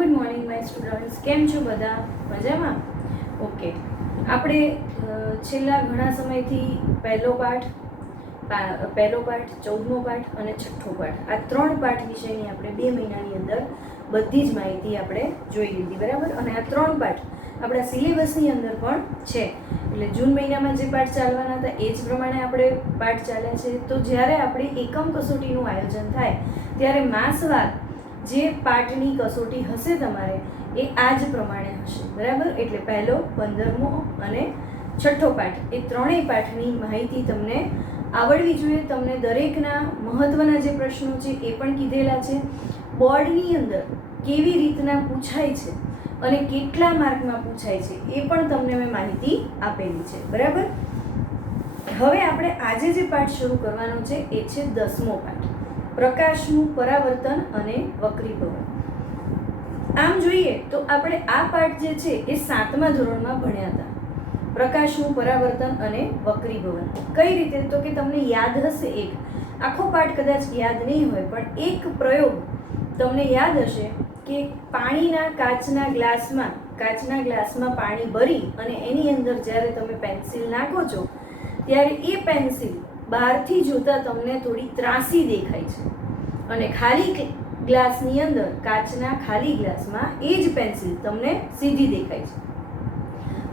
Good morning my students. કેમ છો બધા? મજામાં? ઓકે. આપણે છેલ્લા ઘણા સમયથી પહેલો પાઠ, 14મો પાઠ અને 6ઠ્ઠો પાઠ, આ 3 પાઠ વિષયની આપણે 2 મહિનાની અંદર બધી જ માહિતી આપણે જોઈ લીધી, બરાબર. અને આ 3 પાઠ આપણા સિલેબસની અંદર પણ છે. એટલે જૂન મહિનામાં જે પાઠ ચાલવાના હતા એ જ પ્રમાણે આપણે પાઠ ચાલ્યા છે. તો જ્યારે આપણે એકમ કસોટીનું આયોજન થાય ત્યારે માસવાર જે પાઠની કસોટી હશે તમારે એ આ જ પ્રમાણે હશે, બરાબર. એટલે પહેલો, 15મો અને 6ઠ્ઠો પાઠ, એ ત્રણેય પાઠની માહિતી તમને આવડવી જોઈએ. તમને દરેકના મહત્વના જે પ્રશ્નો છે એ પણ કીધેલા છે. બોર્ડની અંદર કેવી રીતના પૂછાય છે અને કેટલા માર્કમાં પૂછાય છે એ પણ તમને મેં માહિતી આપેલી છે, બરાબર. હવે આપણે આજે જે પાઠ શરૂ કરવાનો છે એ છે 10મો પાઠ, પ્રકાશનું પરાવર્તન અને વક્રીભવન. આમ જોઈએ તો આપણે આ પાઠ જે છે એ 7મા ધોરણમાં ભણ્યા હતા. પ્રકાશનું પરાવર્તન અને વક્રીભવન કઈ રીતે? તો કે તમને યાદ હશે, એક આખો પાઠ કદાચ યાદ નહીં હોય પણ એક પ્રયોગ તમને યાદ હશે કે કાચના ગ્લાસમાં પાણી ભરી અને એની અંદર જ્યારે તમે પેન્સિલ નાખો છો ત્યારે એ પેન્સિલ બહારથી જોતા તમને થોડી ત્રાસી દેખાય છે અને ખાલી ગ્લાસની અંદર, કાચના ખાલી ગ્લાસમાં એ જ પેન્સિલ તમને સીધી દેખાય છે.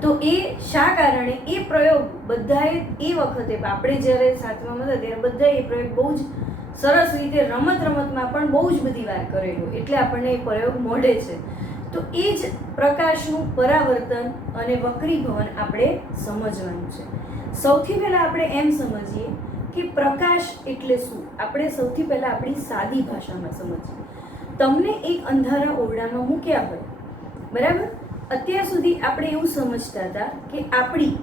તો એ શા કારણે? એ પ્રયોગ બધાએ એ વખતે આપણે જ્યારે 7મામાં હતા ત્યારે બધાએ એ પ્રયોગ બહુ જ સરસ રીતે રમતમાં પણ બહુ જ બધી વાર કરેલો, એટલે આપણને એ પ્રયોગ મોઢે છે. તો એ જ પ્રકાશનું પરાવર્તન અને વક્રીભવન આપણે સમજવાનું છે. સૌથી પહેલાં આપણે એમ સમજીએ કે પ્રકાશ એટલે શું. આપણે સૌથી પહેલાં આપણી સાદી ભાષામાં સમજીએ. તમને એક અંધારા ઓરડામાં મૂક્યા હોય, બરાબર. અત્યાર સુધી આપણે એવું સમજતા હતા કે આપણી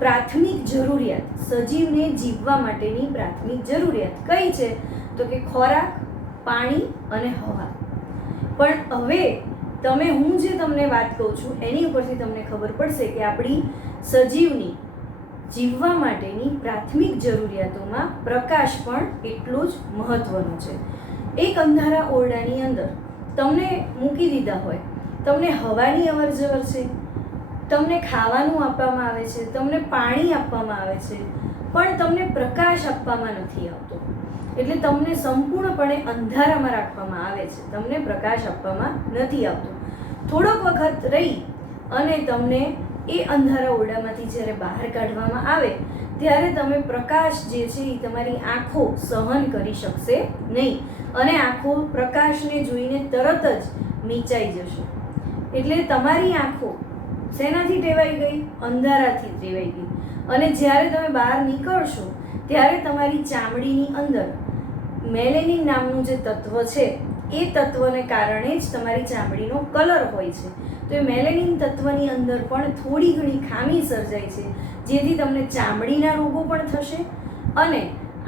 પ્રાથમિક જરૂરિયાત, સજીવને જીવવા માટેની પ્રાથમિક જરૂરિયાત કઈ છે? તો કે ખોરાક, પાણી અને હવા. પણ હવે હું જે તમને વાત કહું છું એની ઉપરથી તમને ખબર પડશે કે આપણી સજીવની જીવવા માટેની પ્રાથમિક જરૂરિયાતોમાં પ્રકાશ પણ એટલો જ મહત્વનો છે. એક અંધારા ઓરડાની અંદર તમને મૂકી દીધા હોય, તમને હવાની અવરજવર છે, તમને ખાવાનું આપવામાં આવે છે, તમને પાણી આપવામાં આવે છે, પણ તમને પ્રકાશ આપવામાં નથી આવતો. એટલે તમને સંપૂર્ણપણે અંધારામાં રાખવામાં આવે છે, તમને પ્રકાશ આપવામાં નથી આવતો. થોડોક વખત રહી અને તમને એ અંધારા ઓરડામાંથી જ્યારે બહાર કાઢવામાં આવે ત્યારે તમે પ્રકાશ જે છે એ તમારી આંખો સહન કરી શકશે નહીં અને આંખો પ્રકાશને જોઈને તરત જ મીચાઈ જશે. એટલે તમારી આંખો શેનાથી ટેવાઈ ગઈ? અંધારાથી ટેવાઈ ગઈ. અને જ્યારે તમે બહાર નીકળશો ત્યારે તમારી ચામડીની અંદર મેલેનિન નામનું જે તત્વ છે એ તત્વને કારણે જ તમારી ચામડીનો કલર હોય છે. તો એ મેલેનિન તત્વની અંદર પણ થોડી ઘણી ખામી સર્જાય છે, જેથી તમને ચામડીના રોગો પણ થશે અને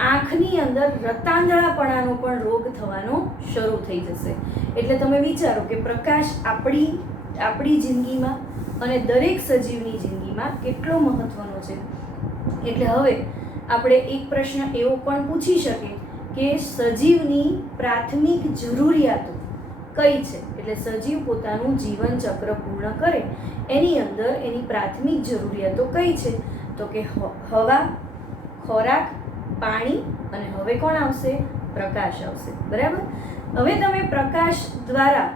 આંખની અંદર રતાંધળાપણાનો પણ રોગ થવાનો શરૂ થઈ જશે. એટલે તમે વિચારો કે પ્રકાશ આપણી જિંદગીમાં અને દરેક સજીવની જિંદગીમાં કેટલો મહત્વનો છે. એટલે હવે આપણે એક પ્રશ્ન એવો પણ પૂછી શકીએ કે સજીવની પ્રાથમિક જરૂરિયાતો કઈ છે? એટલે સજીવ પોતાનું જીવન ચક્ર પૂર્ણ કરે એની અંદર એની પ્રાથમિક જરૂરિયાતો કઈ છે? તો કે હવા, ખોરાક, પાણી અને હવે કોણ આવશે? પ્રકાશ આવશે, બરાબર. હવે તમે પ્રકાશ દ્વારા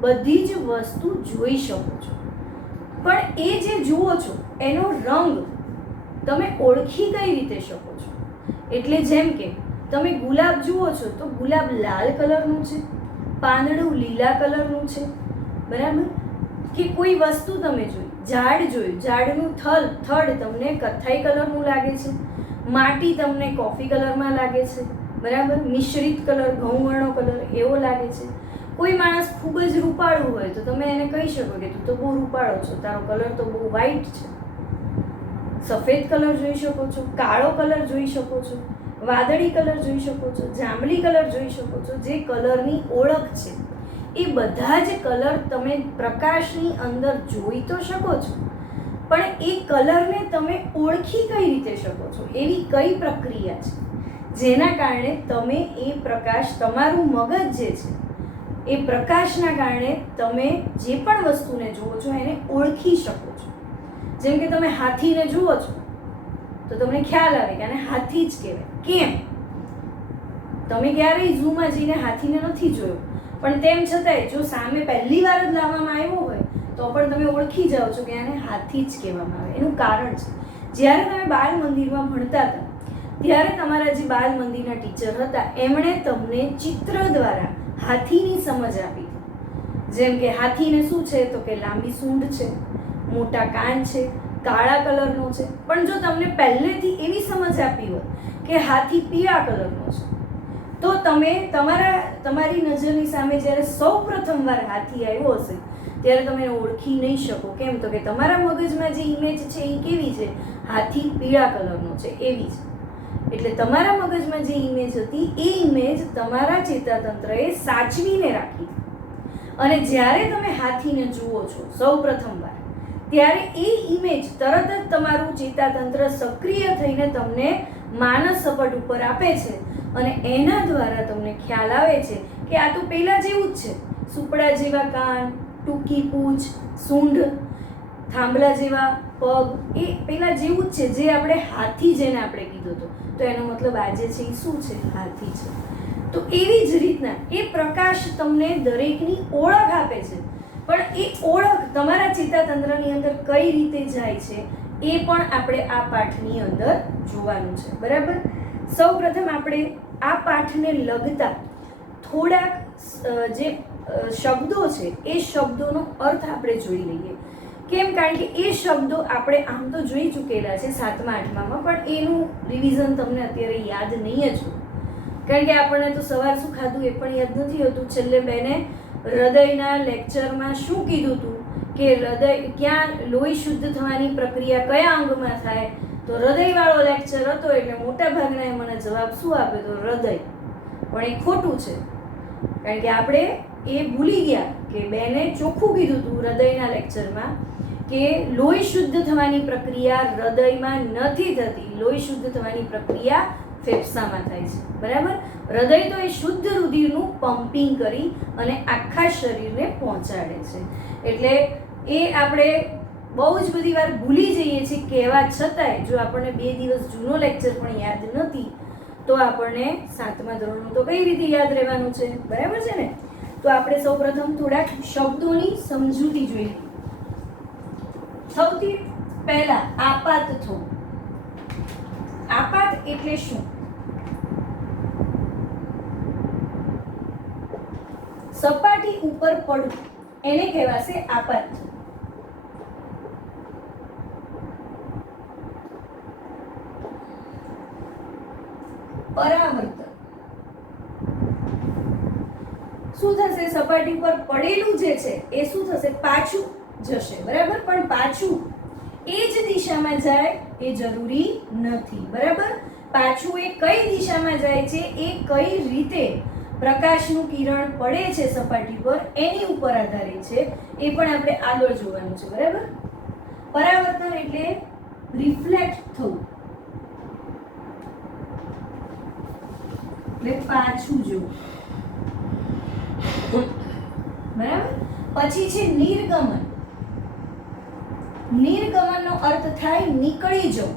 બધી જ વસ્તુ જોઈ શકો છો, પણ એ જે જુઓ છો એનો રંગ તમે ઓળખી કઈ રીતે શકો છો? એટલે જેમ કે તમે ગુલાબ જુઓ છો તો ગુલાબ લાલ કલરનું છે, પાંદડું લીલા કલરનું છે, બરાબર. કે કોઈ વસ્તુ તમે જોઈ, ઝાડ જોયું, ઝાડનું થડ તમને કથ્થાઈ કલરનું લાગે છે, માટી તમને કોફી કલરમાં લાગે છે, બરાબર. મિશ્રિત કલર, ઘઉંવર્ણો કલર એવો લાગે છે. કોઈ માણસ ખૂબ જ રૂપાળું હોય તો તમે એને કહી શકો કે તું તો બહુ રૂપાળો છો, તારો કલર તો બહુ વ્હાઈટ છે. સફેદ કલર જોઈ શકો છો, કાળો કલર જોઈ શકો છો, વાદળી કલર જોઈ શકો છો, જાંબલી કલર જોઈ શકો છો. જે કલરની ઓળખ છે એ બધા જ કલર તમે પ્રકાશની અંદર જોઈ તો શકો છો, પણ એ કલરને તમે ઓળખી કઈ રીતે શકો છો? એવી કઈ પ્રક્રિયા છે જેના કારણે તમે એ પ્રકાશ, તમારું મગજ જે છે એ પ્રકાશના કારણે તમે જે પણ વસ્તુને જુઓ છો એને ઓળખી શકો છો. જેમ કે તમે હાથીને જુઓ છો તો તમને ખ્યાલ આવે કે આને હાથી જ કહેવાય. કેમ? તમે ક્યારેય ઝૂમાં જઈને હાથીને નથી જોયો, પણ તેમ છતાંય જો સામે પહેલી વાર જ લાવવામાં આવ્યો હોય તો પણ તમે ઓળખી જાઓ છો કે આને હાથી જ કહેવામાં આવે. એનું કારણ છે, જ્યારે તમે બાળ મંદિરમાં ભણતા હતા ત્યારે તમારા જે બાળ મંદિરના ટીચર હતા એમણે તમને ચિત્ર દ્વારા હાથીની સમજ આપી હતી. જેમ કે હાથીને શું છે તો કે લાંબી સૂંઢ છે, મોટા કાન છે, કાળા કલરનો છે. પણ જો તમને પહેલેથી એવી સમજ આપી હોત કે હાથી પીળા કલરનો છે તો તમે તમારી નજરની સામે જ્યારે સૌ પ્રથમવાર હાથી આવ્યો હશે ત્યારે તમે એને ઓળખી નહીં શકો. કેમ? તો કે તમારા મગજમાં જે ઇમેજ છે એ કેવી છે? હાથી પીળા કલરનો છે એવી છે. એટલે તમારા મગજમાં જે ઇમેજ હતી એ ઇમેજ તમારા ચેતાતંત્રએ સાચવીને રાખી. અને જ્યારે તમે હાથીને જુઓ છો સૌ પ્રથમવાર ત્યારે એ ઇમેજ તરત જ તમારું ચેતાતંત્ર સક્રિય થઈને તમને માનસ સપટ ઉપર આપે છે અને એના દ્વારા તમને ખ્યાલ આવે છે કે આ તો પહેલા જેવું જ છે. સુપડા જેવા કાન, ટૂંકી પૂંછ, સૂંઢ, થાંભલા જેવા પગ, એ પહેલા જેવું જ છે. જે આપણે હાથી જેને આપણે કીધો હતો તો એનો મતલબ આજે છે એ શું છે? હાથી છે. તો એવી જ રીતના એ પ્રકાશ તમને દરેકની ઓળખ આપે છે, પણ એ ઓળખ તમારા ચેતાતંત્રની અંદર કઈ રીતે જાય છે એ પણ આપણે આ પાઠની અંદર જોવાનું છે. બરાબર? સૌ પ્રથમ આપણે આ પાઠને લગતા થોડાક જે શબ્દો છે એ શબ્દોનો અર્થ આપણે જોઈ લઈએ. કેમ? કારણ કે એ શબ્દો આપણે આમ તો જોઈ ચૂકેલા છે 7મા 8મામાં, પણ એનું રિવિઝન તમને અત્યારે યાદ નહીં જ હોય. કારણ કે આપણને તો સવાર શું ખાધું એ પણ યાદ નથી હોતું. છેલ્લે બેને હૃદયના લેક્ચરમાં શું કીધું હતું કે હૃદય ક્યાં લોહી શુદ્ધ થવાની પ્રક્રિયા કયા અંગમાં થાય? તો હૃદયવાળો લેક્ચર હતો એટલે મોટા ભાગના મને જવાબ શું આપ્યો? તો હૃદય. પણ એ ખોટું છે, કારણ કે આપણે એ ભૂલી ગયા કે બેને ચોખ્ખું કીધું હતું હૃદયના લેક્ચરમાં કે લોહી શુદ્ધ થવાની પ્રક્રિયા હૃદયમાં નથી થતી. લોહી શુદ્ધ થવાની પ્રક્રિયા ફેફસામાં થાય છે. બરાબર? હૃદય તો એ શુદ્ધ રુધિરનું પમ્પિંગ કરી અને આખા શરીરને પહોંચાડે છે. એટલે એ આપણે બહુ જ બધી વાર ભૂલી જઈએ છીએ કહેવા છતાંય જો આપણને 2 દિવસ જૂનો લેક્ચર પણ યાદ નથી તો આપણને 7મા ધોરણનું તો કઈ રીતે યાદ રહેવાનું છે? બરાબર છે ને? તો આપણે સૌ પ્રથમ થોડાક શબ્દોની સમજૂતી જોઈએ. સૌથી પહેલા આપાત થવું. આપાત એટલે શું? સપાટી ઉપર પડવું એને કહેવાશે આપાત. પરાવર્તન શું થશે? સપાટી ઉપર પડેલું જે છે એ શું થશે? પાછું જશે. બરાબર? પણ પાછું એ જ દિશામાં જાય એ જરૂરી નથી. બરાબર? પાછું એ કઈ દિશામાં જાય છે, એ કઈ રીતે પ્રકાશનું કિરણ પડે છે સપાટી પર એની ઉપર આધારિત છે. એ પણ આપણે આગળ જોવાનું છે. બરાબર? પરાવર્તન એટલે રિફ્લેક્ટ થવું, એટલે પાછું જોવું. બરાબર? પછી છે નિર્ગમન. નિર્ગમનનો અર્થ થાય નીકળી જવું.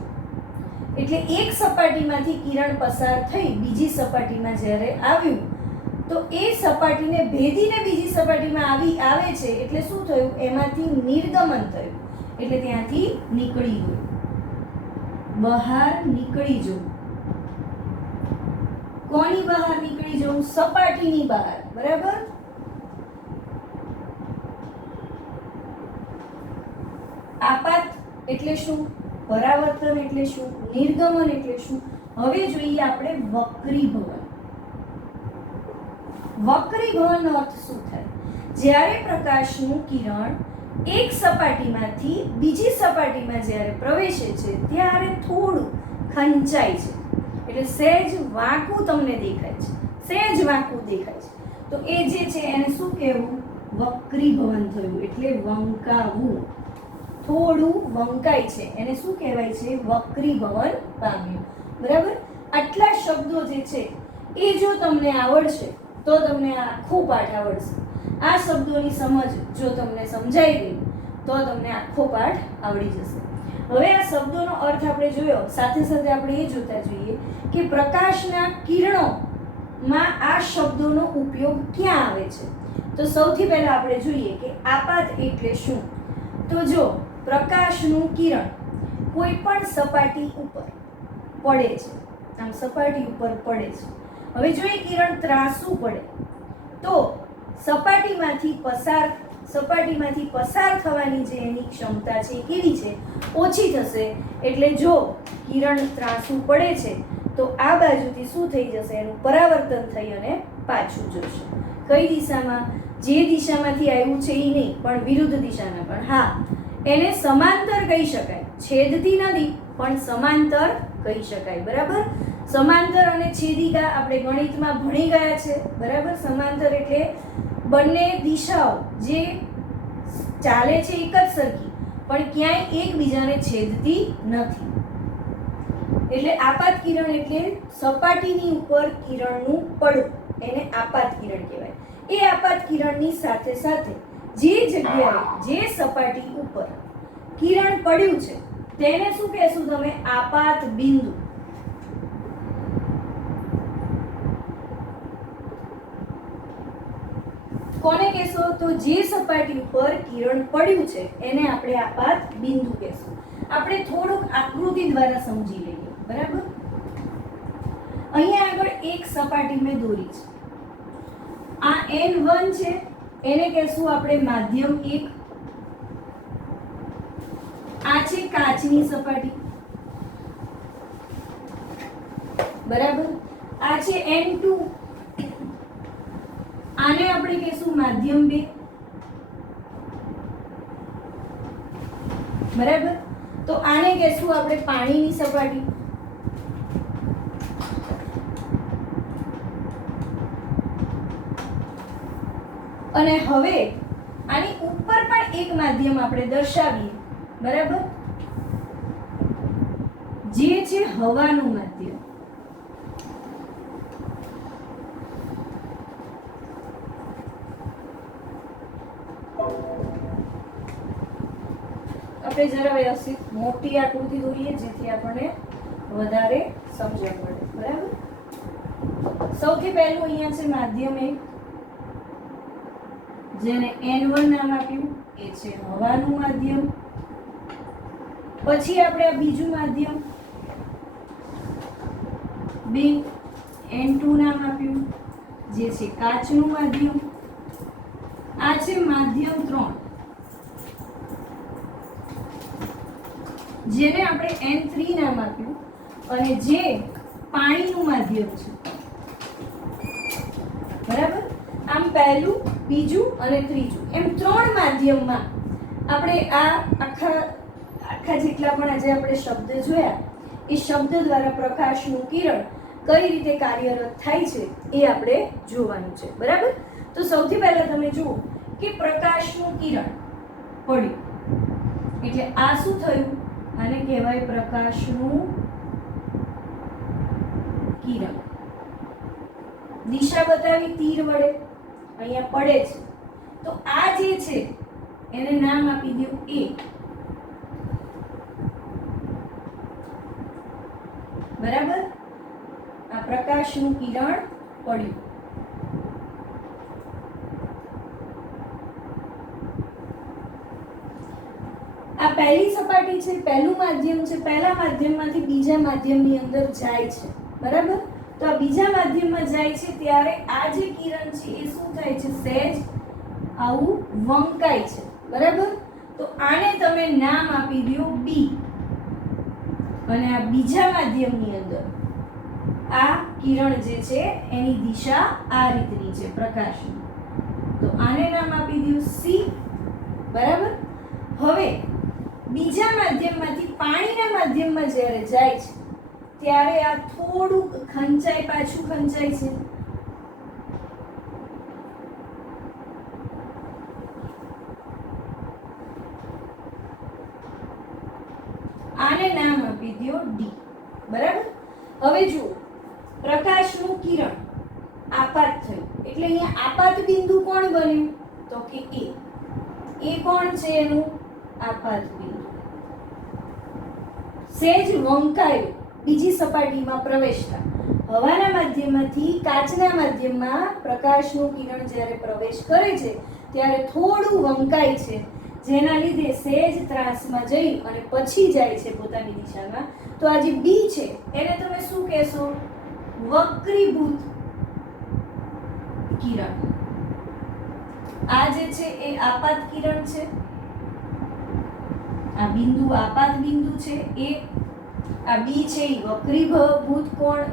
એટલે એક સપાટીમાંથી કિરણ પસાર થઈ બીજી સપાટીમાં જ્યારે આવ્યું તો એ સપાટીને ભેદીને બીજી સપાટીમાં આવે છે એટલે શું થયું? એમાંથી નિર્ગમન થયું. એટલે ત્યાંથી નીકળી ગયું, બહાર નીકળી જવું. કોની બહાર નીકળી જવું? સપાટીની બહાર. બરાબર? આપાત એટલે શું? પરાવર્તન એટલે શું? નિર્ગમન એટલે શું? હવે જોઈએ આપણે વક્રીભવન. વક્રીભવનનો અર્થ શું થાય? જ્યારે પ્રકાશનું કિરણ એક સપાટીમાંથી બીજી સપાટીમાં જ્યારે પ્રવેશે છે ત્યારે થોડું ખંચાય છે. એટલે સહેજ વાંકું તમને દેખાય છે, સહેજ વાંકું દેખાય છે. તો એ જે છે એને શું કહેવું? વક્રીભવન થયું. એટલે વંકાવું, થોડું વંકાય છે એને શું કહેવાય છે? વક્રીભવન પામ્યું. બરાબર? આટલા શબ્દો જે છે એ જો તમને આવડશે તો તમને આખો પાઠ આવડશે. આ શબ્દોની સમજ જો તમને સમજાઈ ગઈ તો તમને આખો પાઠ આવડી જશે. હવે આ શબ્દોનો અર્થ આપણે જોયો, સાથે સાથે આપણે એ જોતા જોઈએ કે પ્રકાશના કિરણોમાં આ શબ્દોનો ઉપયોગ ક્યાં આવે છે. તો સૌથી પહેલા આપણે જોઈએ કે આપાત એટલે શું. તો જો પ્રકાશનું કિરણ કોઈ પણ સપાટી ઉપર પડે છે, આમ સપાટી ઉપર પડે છે, હવે જો એ કિરણ ત્રાંસુ પડે તો સપાટીમાંથી પસાર થવાની જે એની ક્ષમતા છે એ કેવી છે, ઓછી થશે. એટલે જો કિરણ ત્રાંસુ પડે છે તો આ બાજુથી શું થઈ જશે, એનું પરાવર્તન થઈ અને પાછું જશે. કઈ દિશામાં? જે દિશામાંથી આવ્યું છે એ નહીં, પણ વિરુદ્ધ દિશાના. પણ હા, એને સમાંતર કહી શકાય, છેદતી નથી પણ સમાંતર કહી શકાય. બરાબર? સમાંતર અને છેદિકા આપણે ગણિતમાં ભણી ગયા છે. બરાબર? સમાંતર એટલે બંને દિશાઓ જે ચાલે છે એક જ સરખી, પણ ક્યાંય એકબીજાને છેદતી નથી. એટલે આપાત કિરણ એટલે સપાટીની ઉપર કિરણનું પડવું, એને આપાત કિરણ કહેવાય. એ આપાત કિરણની સાથે સાથે જે જગ્યાએ, જે સપાટી ઉપર કિરણ પડ્યું છે તેને શું કહેશું તમે? આપાત બિંદુ. કોને કહેશો? તો જે સપાટી ઉપર કિરણ પડ્યું છે એને આપણે આપાત બિંદુ કહેશું. આપણે થોડુંક આકૃતિ દ્વારા સમજી લઈએ. બરાબર? અહીંયા આગળ એક સપાટી મેં દોરી છે. આ N1 છે, એને કહેશું આપણે માધ્યમ 1. આ છે કાચની સપાટી. બરાબર? આ છે N2, આને આપણે કહેશું માધ્યમ 2. બરાબર? તો આને કહેશું આપણે પાણીની સપાટી. અને હવે આની ઉપર પણ એક માધ્યમ આપણે દર્શાવીએ. બરાબર? જે છે હવાનું માધ્યમ. આપણે જરા વ્યવસ્થિત મોટી આકૃતિ દોરીએ જેથી આપણને વધારે સમજણ પડે. બરાબર? સૌથી પહેલું અહીંયા છે માધ્યમ 1, જેને N1 નામ આપ્યું, એ છે હવાનું માધ્યમ. પછી આપણે આ બીજું માધ્યમ 2, N2 નામ આપ્યું, જે છે કાચનું માધ્યમ. આ છે માધ્યમ 3, જેને આપણે N3 નામ આપ્યું, અને જે પાણીનું માધ્યમ છે. બરાબર? આમ પહેલું, બીજું અને ત્રીજું, એમ 3 માધ્યમમાં આપણે આ આખા જેટલા પણ આજે આપણે શબ્દ જોયા એ શબ્દ દ્વારા પ્રકાશનું કિરણ કઈ રીતે કાર્યરત થાય છે એ આપણે જોવાનું છે. બરાબર? તો સૌથી પહેલા તમે જુઓ કે પ્રકાશનું કિરણ પડ્યું એટલે આ શું થયું? આને કહેવાય પ્રકાશનું કિરણ. દિશા બતાવી તીર વડે, અહીંયા પડે છે તો આ જે છે એને નામ આપી દો A. બરાબર? આ પ્રકાશનું કિરણ પડ્યું. આ પહેલી સપાટી છે, પહેલું માધ્યમ છે. પહેલા માધ્યમમાંથી બીજા માધ્યમની અંદર જાય છે. બરાબર? તો આ બીજા માધ્યમમાં જાય છે ત્યારે આ જે કિરણ છે એ શું થાય છે? સહેજ આવું વંકાય છે. બરાબર? તો આને તમે નામ આપી દો B. અને આ બીજા માધ્યમની અંદર આ કિરણ જે છે એની દિશા આ રીતની છે પ્રકાશની, તો આને નામ આપી દો C. બરાબર? હવે બીજા માધ્યમમાંથી પાણીના માધ્યમમાં જ્યારે જાય છે ત્યારે આ થોડુંક ખંચાય, પાછું ખંચાય છે. આને નામ આપી દો D. બરાબર? હવે જુઓ, પ્રકાશનું કિરણ આપાત થયું. એટલે અહીંયા આપાત બિંદુ કોણ બન્યું? તો કે એ કોણ છે? એનું આપાત બિંદુ. સેજ વંકાયું બીજી સપાટીમાં પ્રવેશતા. હવાના માધ્યમમાંથી કાચના માધ્યમમાં પ્રકાશનું કિરણ જ્યારે પ્રવેશ કરે છે ત્યારે થોડું વંકાય છે, જેના લીધે સેજ ત્રાસમાં જઈ અને પછી જાય છે પોતાની દિશામાં. તો આ જે બી છે એને તમે શું કહેશો? વક્રીભૂત કિરણ. આ જે છે એ આપાત કિરણ છે. આ બિંદુ આપાત બિંદુ છે. આ બી છે એ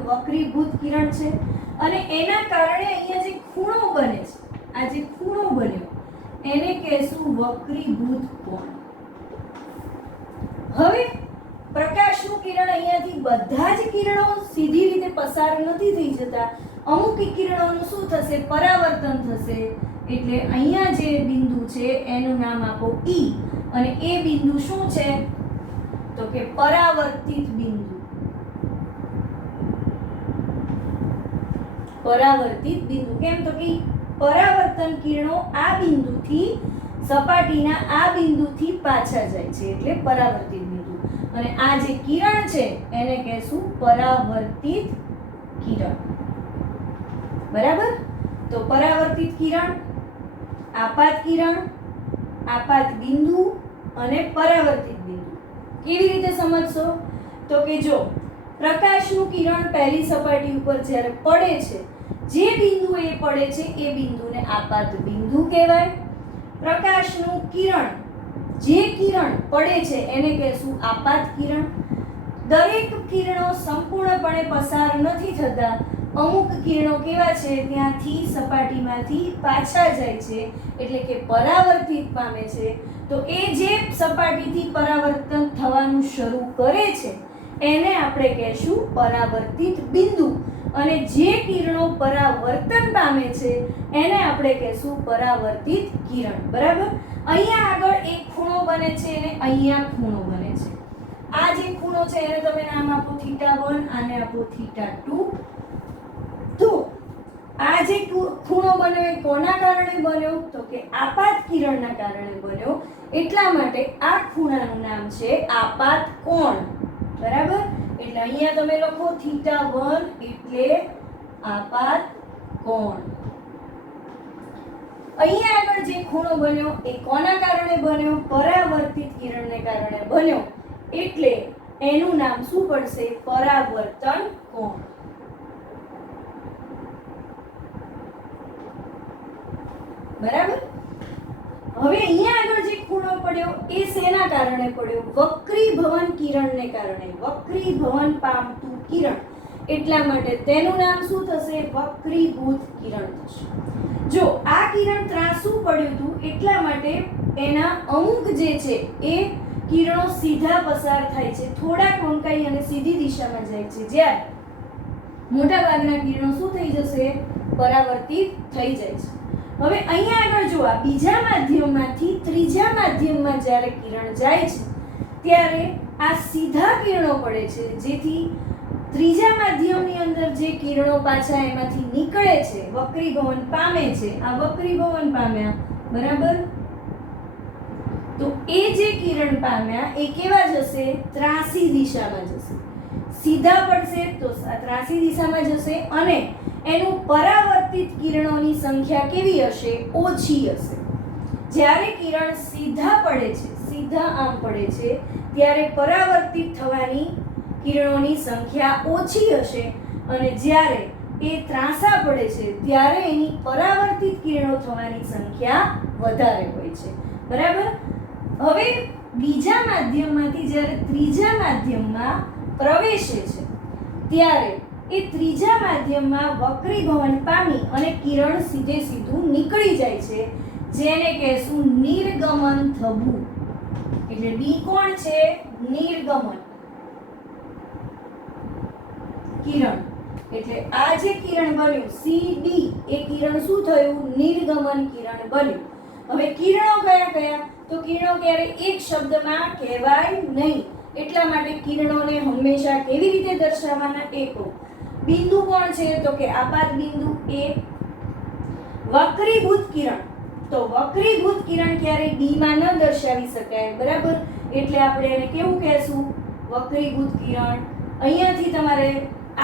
વક્રીભૂત કિરણ છે. અને એના કારણે અહીંયા જે ખૂણો બને છે, આ જે ખૂણો બન્યો એને કહેશું વક્રીભૂત કોણ. હવે પ્રકાશનું કિરણ અહીંયાથી બધા જ કિરણો સીધી રીતે પસાર નથી થઈ જતા. અમુક કિરણોનું શું થશે? પરાવર્તન થશે. એટલે અહીંયા જે બિંદુ છે એનું નામ આપો ઈ. અને એ બિંદુ શું છે? તો કે પરાવર્તિત બિંદુ. પરાવર્તિત બિંદુ કેમ? તો કે પરાવર્તન કિરણો આ બિંદુથી સપાટીના આ બિંદુથી પાછા જાય છે એટલે પરાવર્તિત બિંદુ. અને આ જે કિરણ છે એને કહેશું પરાવર્તિત કિરણ. બરાબર? તો પરાવર્તિત કિરણ, આપાત કિરણ, આપાત બિંદુ અને પરાવર્તિત બિંદુ. કેવી રીતે સમજશો? તો કે જો પ્રકાશનું કિરણ પહેલી સપાટી ઉપર જ્યારે પડે છે, જે બિંદુ એ પડે છે એ બિંદુને આપાત બિંદુ કહેવાય. પ્રકાશનું કિરણ, જે કિરણ પડે છે એને કહેશું આપાત કિરણ. દરેક કિરણો સંપૂર્ણપણે પસાર નથી થતા. અમુક કિરણો કેવા છે? ત્યાંથી સપાટીમાંથી પાછા જાય છે એટલે કે પરાવર્તિત પામે છે. તો એ જે સપાટીથી પરાવર્તન થવાનું શરૂ કરે છે એને આપણે કહેશું પરાવર્તિત બિંદુ. અને જે કિરણો પરાવર્તન પામે છે એને આપણે કહેશું પરાવર્તિત કિરણ. બરાબર? અહીંયા આગળ એક ખૂણો બને છે અને અહીંયા ખૂણો બને છે. આ જે ખૂણો છે એને તમે નામ આપો θ1, આને આપો θ2. તો આ જે ખૂણો બન્યો એ કોના કારણે બન્યો? તો કે આપાત કિરણના કારણે બન્યો. એટલા માટે આ ખૂણાનું નામ છે આપાત કોણ. બરાબર? એટલે અહીંયા તમે લખો θ1 એટલે આપાત કોણ. અહીંયા આગળ જે ખૂણો બન્યો એ કોના કારણે બન્યો? પરાવર્તિત કિરણને કારણે બન્યો. એટલે એનું નામ શું પડશે? પરાવર્તન કોણ. બરાબર? હવે અહીંયા આગળ જે ખૂણો પડ્યો એ શેના કારણે પડ્યો? વક્રીભવન કિરણને કારણે. વક્રીભવન પામતું કિરણ. એટલા માટે તેનું નામ શું થશે? વક્રીભૂત કિરણ થશે. જો આ કિરણ ત્રાંસુ પડ્યું હતું એટલા માટે એના અમુક જે છે એ કિરણો સીધા પસાર થાય છે, થોડાક વંકાઈ અને સીધી દિશામાં જાય છે. જ્યારે મોટા ભાગના કિરણો શું થઈ જશે? પરાવર્તિત થઈ જાય છે. હવે અહીંયા આગળ જો આ બીજા માધ્યમમાંથી ત્રીજા માધ્યમમાં જ્યારે કિરણ જાય છે ત્યારે આ સીધા કિરણો પડે છે, જેથી ત્રીજા માધ્યમની અંદર જે કિરણો પાછા એમાંથી નીકળે છે, વક્રીભવન પામે છે. આ વક્રીભવન પામ્યા. બરાબર? તો એ જે કિરણ પામ્યા એ કેવા જશે? ત્રાસી દિશામાં જશે. સીધા પડશે તો ત્રાસી દિશામાં જશે અને એનું પરાવર્તિત કિરણોની સંખ્યા કેવી હશે? ઓછી હશે. જ્યારે કિરણ સીધા પડે છે, સીધા આમ પડે છે, ત્યારે પરાવર્તિત થવાની કિરણોની સંખ્યા ઓછી હશે અને જ્યારે એ ત્રાંસા પડે છે ત્યારે એની પરાવર્તિત કિરણો થવાની સંખ્યા વધારે હોય છે. બરાબર? હવે બીજા માધ્યમમાંથી જ્યારે ત્રીજા માધ્યમમાં પ્રવેશે છે ત્યારે એ ત્રીજા માધ્યમમાં વક્રીભવન પામી અને કિરણ સીધે સીધું નીકળી જાય છે, જેને કહેશું નિર્ગમન થવું. એટલે ડી કોણ છે? નિર્ગમન કિરણ. એટલે આ જે કિરણ બન્યું સીડી એ કિરણ શું થયું? નિર્ગમન કિરણ બન્યું. હવે કિરણો કયા કયા? તો કિરણો ક્યારે એક શબ્દમાં કહેવાય નહીં. એટલા માટે કિરણોને હંમેશા કેવી રીતે દર્શાવવાના? એ કહું. બિંદુ કોણ છે તો કે આપાત બિંદુ એ. વક્રીભૂત કિરણ, તો વક્રીભૂત કિરણ ક્યારેય ડી માં ન દર્શાવી શકાય, બરાબર, એટલે આપણે એને કેવું કહેશું? વક્રીભૂત કિરણ. અહીંયાથી તમારે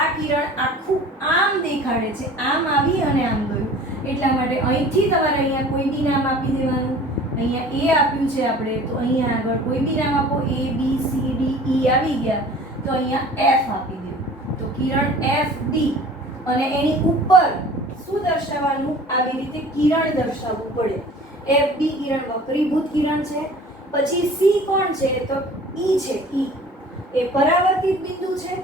આ કિરણ આખું આમ દેખાડે છે, આમ આવી અને આમ ગયું, એટલા માટે અહીંથી તમારે અહીંયા કોઈ બી નામ આપી દેવાનું. અહીંયા એ આપ્યું છે આપણે, તો અહીંયા આગળ કોઈ બી નામ આપો, એ બી સી ડી ઈ આવી ગયા, તો અહીંયા એફ આપી દેવું. તો કિરણ એફ ડી, અને એની ઉપર શું દર્શાવવાનું? આવી રીતે કિરણ દર્શાવવું પડે. એફ ડી કિરણ વક્રીભૂત કિરણ છે. પછી સી કોણ છે તો ઈ છે, ઈ એ પરાવર્તિત બિંદુ છે.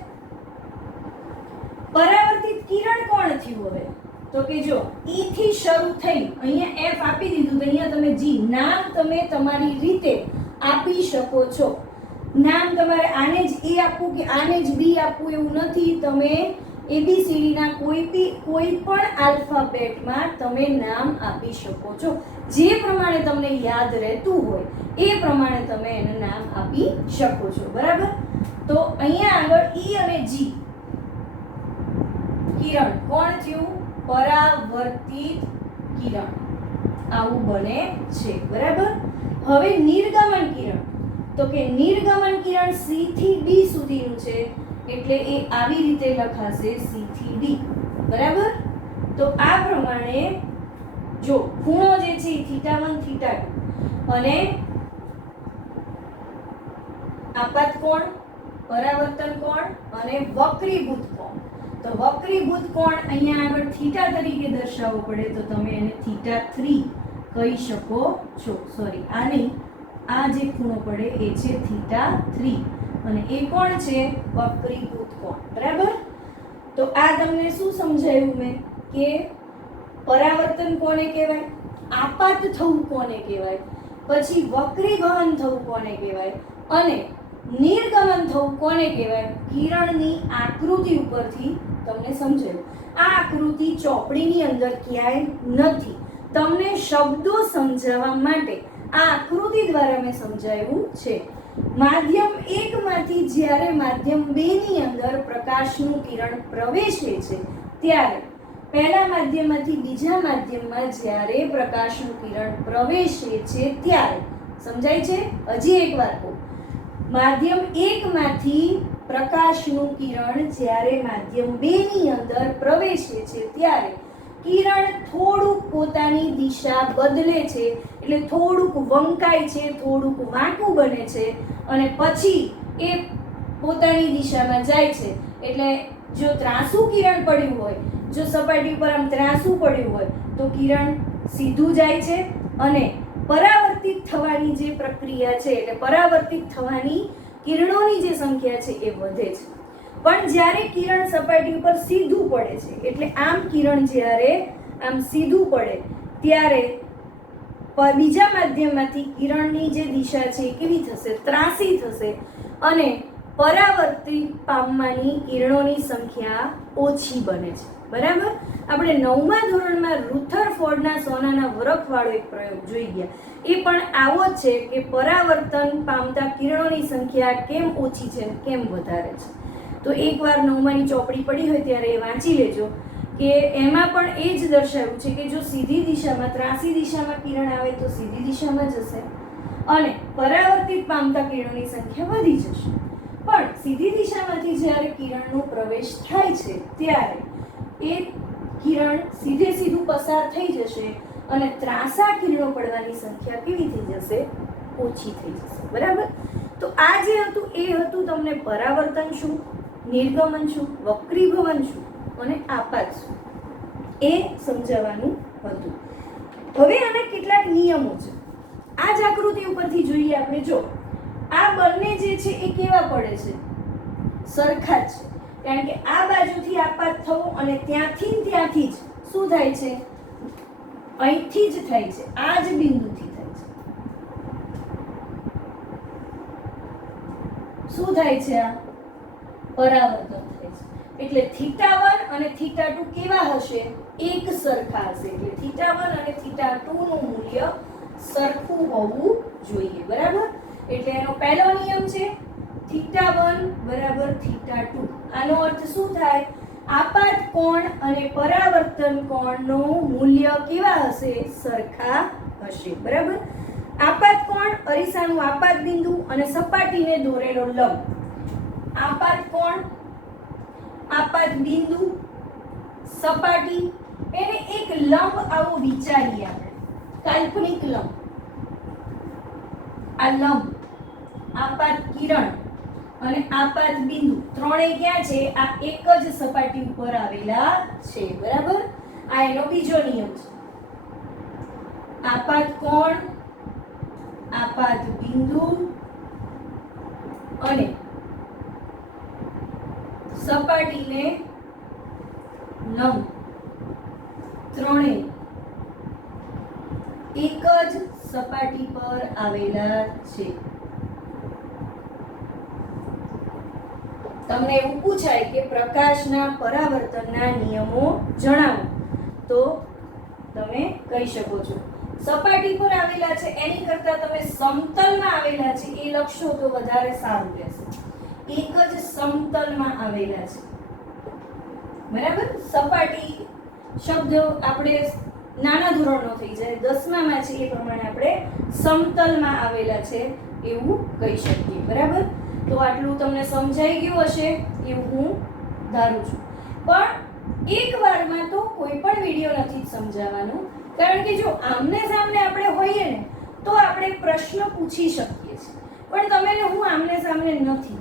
પરાવર્તિત કિરણ કોણ થયું હવે તો કે જો ઈ થી શરૂ થઈ, અહીંયા એફ આપી દીધું, તો અહીંયા તમે જી નામ તમે તમારી રીતે આપી શકો છો. નામ તમારે આને જ એ આપવું કે આને જ બી આપવું એવું નથી. તમે એબીસીડી ના કોઈ પણ આલ્ફાબેટમાં તમે નામ આપી શકો છો. જે પ્રમાણે તમને યાદ રહેતું હોય એ પ્રમાણે તમે એને નામ આપી શકો છો, બરાબર. તો અહીંયા આગળ ઈ અને જી કિરણ કોણ થયું? પરાવર્તિત કિરણ. આવું બને છે, બરાબર. હવે નિર્ગમન કિરણ, તો કે નિર્ગમન કિરણ સી થી ડી સુધીનું છે, એટલે એ આવી રીતે લખાશે સી થી ડી, બરાબર. તો આ પ્રમાણે જો ખૂણો જે છે એ θ1 θ2 અને આપાત કોણ, પરાવર્તન કોણ અને વક્રીભૂત કોણ. તો વક્રીભૂત કોણ અહીંયા આગળ થીટા તરીકે દર્શાવવો પડે, તો તમે એને θ3 કહી શકો છો. સોરી, આ નહીં, આ જે ખૂણો પડે એ છે θ3 અને એ કોણ છે? વક્રીભૂત કોણ, બરાબર. તો આ તમને શું સમજાયું મેં કે પરાવર્તન કોને કહેવાય, આપાત થવું કોને કહેવાય, પછી વક્રીભવન થવું કોને કહેવાય અને નિર્ગમન થવું કોને કહેવાય? કિરણની આકૃતિ ઉપરથી તમને સમજાયું. આ આકૃતિ ચોપડીની અંદર ક્યાંય નથી, તમને શબ્દો સમજાવવા માટે આ આકૃતિ દ્વારા મેં સમજાવ્યું છે. માધ્યમ 1 માંથી જ્યારે માધ્યમ 2 ની અંદર પ્રકાશનું કિરણ પ્રવેશે છે ત્યારે પહેલા માધ્યમમાંથી બીજા માધ્યમમાં જ્યારે પ્રકાશનું કિરણ પ્રવેશે છે ત્યારે, સમજાય છે? હજી એકવાર કહું, માધ્યમ 1 માંથી પ્રકાશનું કિરણ જ્યારે માધ્યમ 2 ની અંદર પ્રવેશે છે ત્યારે કિરણ થોડુંક પોતાની દિશા બદલે છે, એટલે થોડુંક વંકાય છે, થોડુંક વાંકું બને છે અને પછી એ પોતાની દિશામાં જાય છે. એટલે જો ત્રાંસુ કિરણ પડ્યું હોય, જો સપાટી ઉપર આમ ત્રાંસુ પડ્યું હોય તો કિરણ સીધું જાય છે અને પરાવર્તિત થવાની જે પ્રક્રિયા છે, એટલે પરાવર્તિત થવાની કિરણોની જે સંખ્યા છે એ વધે છે. પણ જ્યારે કિરણ સપાટી ઉપર સીધું પડે છે, એટલે આમ કિરણ જ્યારે આમ સીધું પડે ત્યારે બીજા માધ્યમમાંથી કિરણની જે દિશા છે એ કેવી થશે? ત્રાંસી થશે અને પરાવર્તિત પામવાની કિરણોની સંખ્યા ઓછી બને છે, બરાબર. આપણે 9મા ધોરણમાં રુથરફોર્ડના સોનાના વરખવાળો એક પ્રયોગ જોઈ ગયા. એ પણ આવો જ છે કે પરાવર્તન પામતા કિરણોની સંખ્યા કેમ ઓછી છે કેમ વધારે છે. તો એકવાર 9માની ચોપડી પડી હોય ત્યારે એ વાંચી લેજો કે એમાં પણ એ જ દર્શાવ્યું છે કે જો સીધી દિશામાં, ત્રાંસી દિશામાં કિરણ આવે તો સીધી દિશામાં જશે અને પરાવર્તિત પામતા કિરણોની સંખ્યા વધી જશે. પણ સીધી દિશામાંથી જ્યારે કિરણનો પ્રવેશ થાય છે ત્યારે એ કિરણ સીધે સીધું પસાર થઈ જશે અને ત્રાંસા કિરણો પડવાની સંખ્યા કેવી થઈ જશે? ઓછી થઈ જશે, બરાબર. તો આ જે હતું એ હતું તમને પરાવર્તન શું, નિર્ગમન શું, વક્રીભવન શું અને આપાત શું એ સમજાવવાનું હતું. હવે આના કેટલાક નિયમો છે. આ જ આકૃતિ ઉપરથી જોઈએ આપણે. જો આ બંને જે છે એ કેવા પડે છે? સરખા જ છે, કારણ કે આ બાજુથી આપાત થવું અને ત્યાંથી જ શું થાય છે? અહીંથી જ થાય છે, આ જ બિંદુથી થાય છે. શું થાય છે? આ પરાવર્તન થાય છે. એટલે θ1 અને θ2 કેવા હશે? એક સરખા હશે. એટલે θ1 અને θ2 નું મૂલ્ય સરખું હોવું જોઈએ, બરાબર. એટલે એનો પહેલો નિયમ છે θ1 બરાબર θ2. આનો અર્થ શું થાય આપાત કોણ અને પરાવર્તન કોણનું મૂલ્ય કેવા હશે? સરખા હશે. બરાબર. આપાત કોણ અરીસાનું આપાત બિંદુ અને સપાટીને દોરેલો લંબ. આપાત કોણ, આપાત બિંદુ, સપાટી, એને એક લંબ આવો વિચારીએ આપણે, કાલ્પનિક લંબ. આ લંબ, આપાત કિરણ અને આપાત બિંદુ ત્રણેય ક્યાં છે? આ એક જ સપાટી ઉપર આવેલા છે. બરાબર. આ એનો બીજો નિયમ છે. આપાત કોણ, આપાત બિંદુ અને સપાટીને લંબ ત્રણેય એક જ સપાટી પર આવેલા છે. તમને એવું પૂછાય કે પ્રકાશના પરાવર્તનના નિયમો જણાવો, તો તમે કહી શકો છો સપાટી પર આવેલા છે એની કરતા તમે સમતલમાં આવેલા છે એ લખશો તો વધારે સારું રહેશે. એક જ સમતલમાં આવેલા છે. બરાબર. સપાટી શબ્દ આપણે નાના ધોરણનો થઈ જાય, 10મામાં છે એ પ્રમાણે આપણે સમતલમાં આવેલા છે એવું કહી શકીએ. બરાબર. તો આટલું તમને સમજાઈ ગયું હશે એવું હું ધારું છું. પણ એક વારમાં તો કોઈ પણ વિડીયો નથી સમજાવવાનું, કારણ કે જો આમને સામને આપણે હોઈએ ને તો આપણે પ્રશ્ન પૂછી શકીએ છીએ, પણ તમે ને હું આમને સામને નથી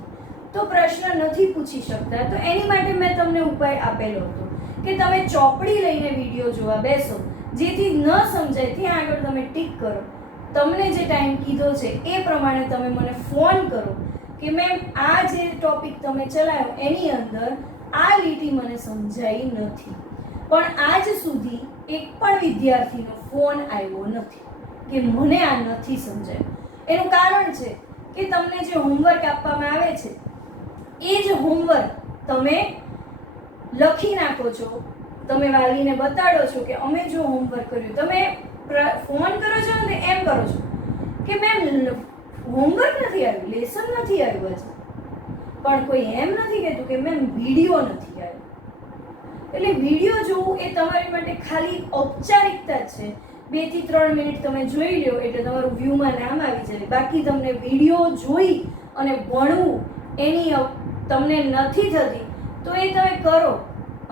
તો પ્રશ્ન નથી પૂછી શકતા. તો એની માટે મેં તમને ઉપાય આપેલો હતો કે તમે ચોપડી લઈને વિડીયો જોવા બેસો, જેથી ન સમજાય ત્યાં આગળ તમે ટીક કરો, તમને જે ટાઈમ કીધો છે એ પ્રમાણે તમે મને ફોન કરો કે મેમ આ જે ટોપિક તમે ચલાવ્યો એની અંદર આ લીટી મને સમજાઈ નથી. પણ આજ સુધી એક પણ વિદ્યાર્થીનો ફોન આવ્યો નથી કે મને આ નથી સમજાયું. એનું કારણ છે કે તમને જે હોમવર્ક આપવામાં આવે છે એ જ હોમવર્ક તમે લખી નાખો છો, તમે વાલીને બતાડો છો કે અમે જો હોમવર્ક કર્યું. તમે ફોન કરો છો ને એમ કરો છો કે મેમ હોમવર્ક નથી આવ્યું, લેસન નથી આવ્યું હજી, પણ કોઈ એમ નથી કહેતું કે મેમ વિડીયો નથી આવ્યો. એટલે વિડીયો જોવું એ તમારી માટે ખાલી ઔપચારિકતા છે. 2 થી 3 મિનિટ તમે જોઈ લો એટલે તમારું વ્યૂમાં નામ આવી જાય. બાકી તમને વિડીયો જોઈ અને ભણવું એની તમને નથી થતી તો એ તમે કરો,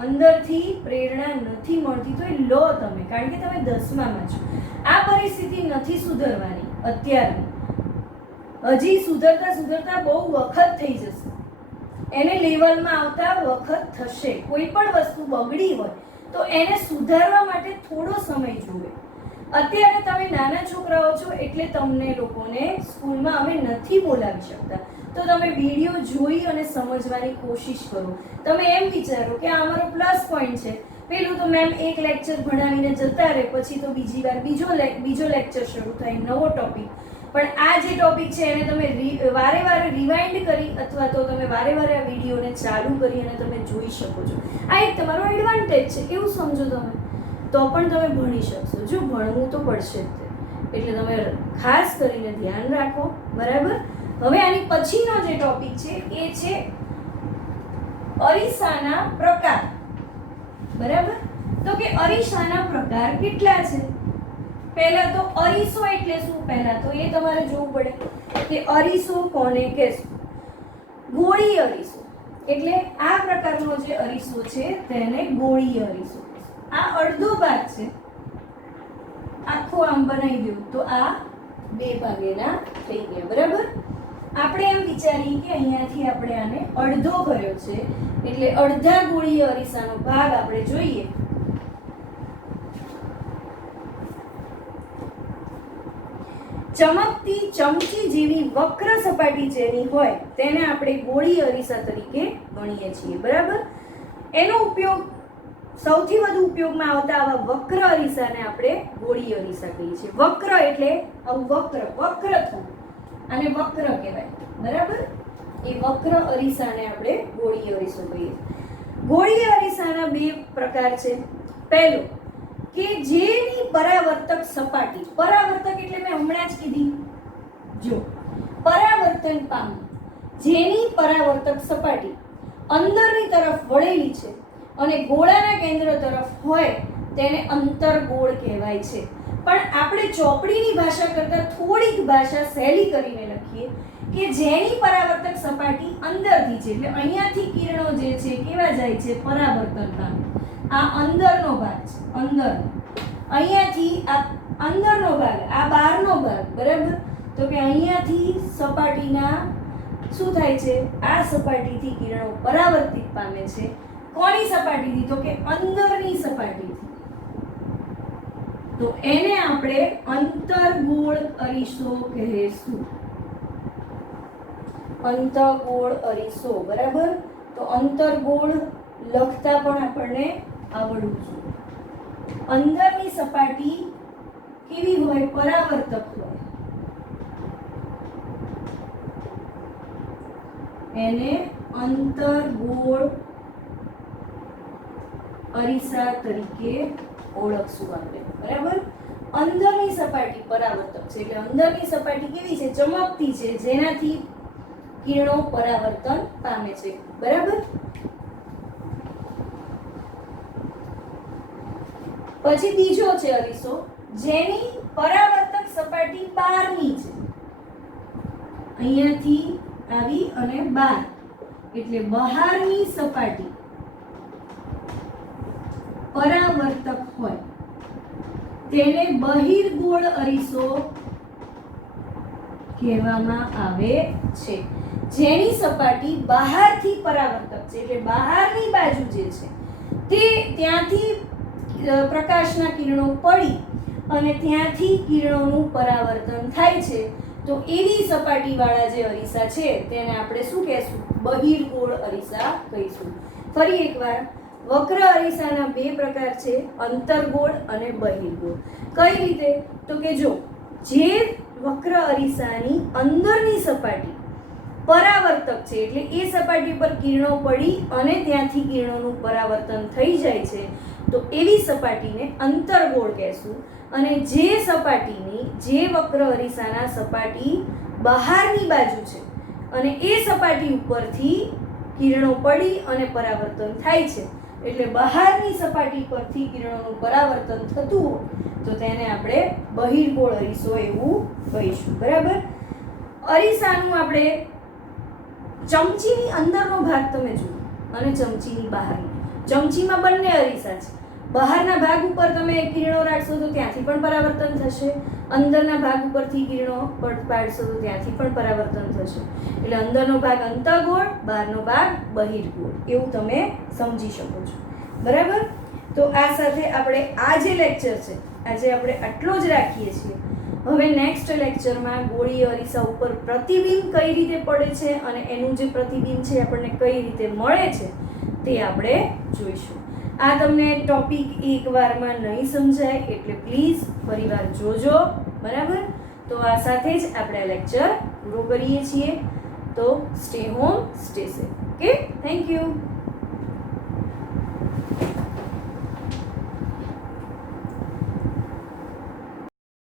અંદરથી પ્રેરણા નથી મળતી તો એ લો તમે, કારણ કે તમે 10મામાં છો. આ પરિસ્થિતિ નથી સુધરવાની અત્યારની, હજી સુધરતા સુધરતા બહુ વખત થઈ જશે, એને લેવલમાં આવતા વખત થશે. કોઈ પણ વસ્તુ બગડી હોય તો એને સુધારવા માટે થોડો સમય જોઈએ. અત્યારે તમે નાના છોકરાઓ છો એટલે તમને લોકોને સ્કૂલમાં અમે નથી બોલાવી શકતા, તો તમે વિડીયો જોઈ અને સમજવાની કોશિશ કરો. તમે એમ વિચારો કે આ અમારો પ્લસ પોઈન્ટ છે, પેલું તો મેમ એક લેક્ચર ભણાવીને જતા રહે, પછી તો બીજી વાર બીજો લેક્ચર શરૂ થાય, નવો ટોપિક. પણ આ જે ટોપિક છે એને તમે વારે વારે રિવાઇન્ડ કરી અથવા તો તમે વારે વારે આ વિડીયોને ચાલુ કરી અને તમે જોઈ શકો છો. આ એક તમારો એડવાન્ટેજ છે એવું સમજો તમે, તો પણ તમે ભણી શકશો. જો ભણવું તો પડશે જ, એટલે તમે ખાસ કરીને ધ્યાન રાખો. બરાબર. હવે આની પછીનો જે ટોપિક છે એ છે અરીસાના પ્રકાર. બરાબર. તો કે અરીસાના પ્રકાર કેટલા છે? પહેલા તો અરીસો એટલે શું? પહેલા તો એ તમારે જોવું પડે કે અરીસો કોને કહેશું. ગોળી અરીસો એટલે આ પ્રકારનો જે અરીસો છે તેને ગોળી અરીસો. આ અડધો ભાગ છે, આખો આમ બનાવી દઉં તો આ 2 ભાગેના થઈ ગયા. બરાબર. આપણે એમ વિચારીએ કે અહીંયાથી આપણે આને અડધો કર્યો છે એટલે અડધા ગોળી અરીસાનો ભાગ આપણે જોઈએ. ચમકતી ચમચી જેવી વક્ર સપાટી જેની હોય તેને આપણે ગોળી અરીસા તરીકે ગણીએ છીએ. બરાબર. એનો ઉપયોગ સૌથી વધુ ઉપયોગમાં આવતા આવા વક્ર અરીસાને આપણે ગોળી અરીસા કહીએ છીએ. વક્ર એટલે આવું વક્ર થવું, આને વક્ર કહેવાય. બરાબર. એ વક્ર અરીસાને આપણે ગોળી અરીસો કહીએ. ગોળી અરીસાના 2 પ્રકાર છે. પહેલો કે જેની પરાવર્તક સપાટી, પરાવર્તક એટલે મેં હમણાં જ કીધી, જો પરાવર્તન પામ, જેની પરાવર્તક સપાટી અંદરની તરફ વળેલી છે અને ગોળાના કેન્દ્ર તરફ હોય તેને અંતર્ગોળ કહેવાય છે. પણ આપણે ચોપડીની ભાષા કરતાં થોડીક ભાષા સહેલી કરીને લખીએ કે જેની પરાવર્તક સપાટી અંદરથી છે, એટલે અહીંયાથી કિરણો જે છે કેવા જાય છે, પરાવર્તન પામે. આ અંદરનો ભાગ છે, અંદરનો. અહીંયાથી આ અંદરનો ભાગ, આ બહારનો ભાગ, બરાબર. તો કે અહીંયાથી સપાટીના શું થાય છે, આ સપાટીથી કિરણો પરાવર્તિત પામે છે. કોની સપાટીથી? તો કે અંદરની સપાટીથી. તો એને આપણે અંતર્ગોળ અરીસો કહેશું. અંતર્ગોળ અરીસો, બરાબર. તો અંતર્ગોળ લખતા પણ આપણને આવડવું જોઈએ. અંદરની સપાટી કેવી હોય? પરાવર્તક હોય. એને અંતર્ગોળ અરીસા તરીકે ઓળખશું આપણે, બરાબર. અંદરની સપાટી પરાવર્તક છે, એટલે અંદરની સપાટી કેવી છે? ચમકતી છે, જેનાથી કિરણો પરાવર્તન પામે છે, બરાબર. પછી બીજો છે અરીસો, જેની પરાવર્તક સપાટી બહારની છે. અહીંયાથી આવી અને બહાર, એટલે બહારની સપાટી પરાવર્તક હોય તેને બહિર્ગોળ અરીસો કહેવામાં આવે છે. જેની સપાટી બહારથી પરાવર્તક છે, એટલે બહારની બાજુ જે છે તે ત્યાંથી પ્રકાશના કિરણો પડી અને ત્યાંથી કિરણોનું પરાવર્તન થાય છે. તો એવી સપાટીવાળા જે અરીસા છે તેને આપણે શું કહેશું? બહિર્ગોળ અરીસા કહીશું. ફરી એકવાર, વક્ર અરીસાના બે પ્રકાર છે, અંતર્ગોળ અને બહિર્ગોળ. કઈ રીતે? તો કે જો જે વક્ર અરીસાની અંદરની સપાટી પરાવર્તક છે, એટલે એ સપાટી પર કિરણો પડી અને ત્યાંથી કિરણોનું પરાવર્તન થઈ જાય છે, તો એવી સપાટીને અંતર્ગોળ કહેશું. અને જે સપાટીની, જે વક્ર અરીસાના સપાટી બહારની બાજુ છે અને એ સપાટી ઉપરથી કિરણો પડી અને પરાવર્તન થાય છે, એટલે બહારની સપાટી પરથી કિરણોનું પરાવર્તન થતું હોય તો તેને આપણે બહિર્ગોળ અરીસો એવું કહીશું, બરાબર. અરીસાનું આપણે ચમચીની અંદરનો ભાગ તમે જુઓ અને ચમચીની બહારનો. ચમચીમાં બંને અરીસા છે. બહારના ભાગ ઉપર તમે કિરણો રાખશો તો ત્યાંથી પણ પરાવર્તન થશે, અંદરના ભાગ ઉપરથી કિરણો પાડશો તો ત્યાંથી પણ પરાવર્તન થશે. એટલે અંદરનો ભાગ અંતર્ગોળ, બહારનો ભાગ બહિર્ગોળ, એવું તમે સમજી શકો છો, બરાબર. તો આ સાથે આપણે આ જે લેક્ચર છે આજે આપણે આટલો જ રાખીએ છીએ. હવે નેક્સ્ટ લેક્ચરમાં ગોળીય અરીસા ઉપર પ્રતિબિંબ કઈ રીતે પડે છે અને એનું જે પ્રતિબિંબ છે આપણને કઈ રીતે મળે છે તે આપણે જોઈશું. આ તમને ટોપિક એકવારમાં નહીં સમજાય એટલે પ્લીઝ ફરીવાર જોજો, બરાબર. તો આ સાથે જ આપણે આ લેક્ચર પૂરો કરીએ છીએ. તો stay home, stay safe. Okay, thank you.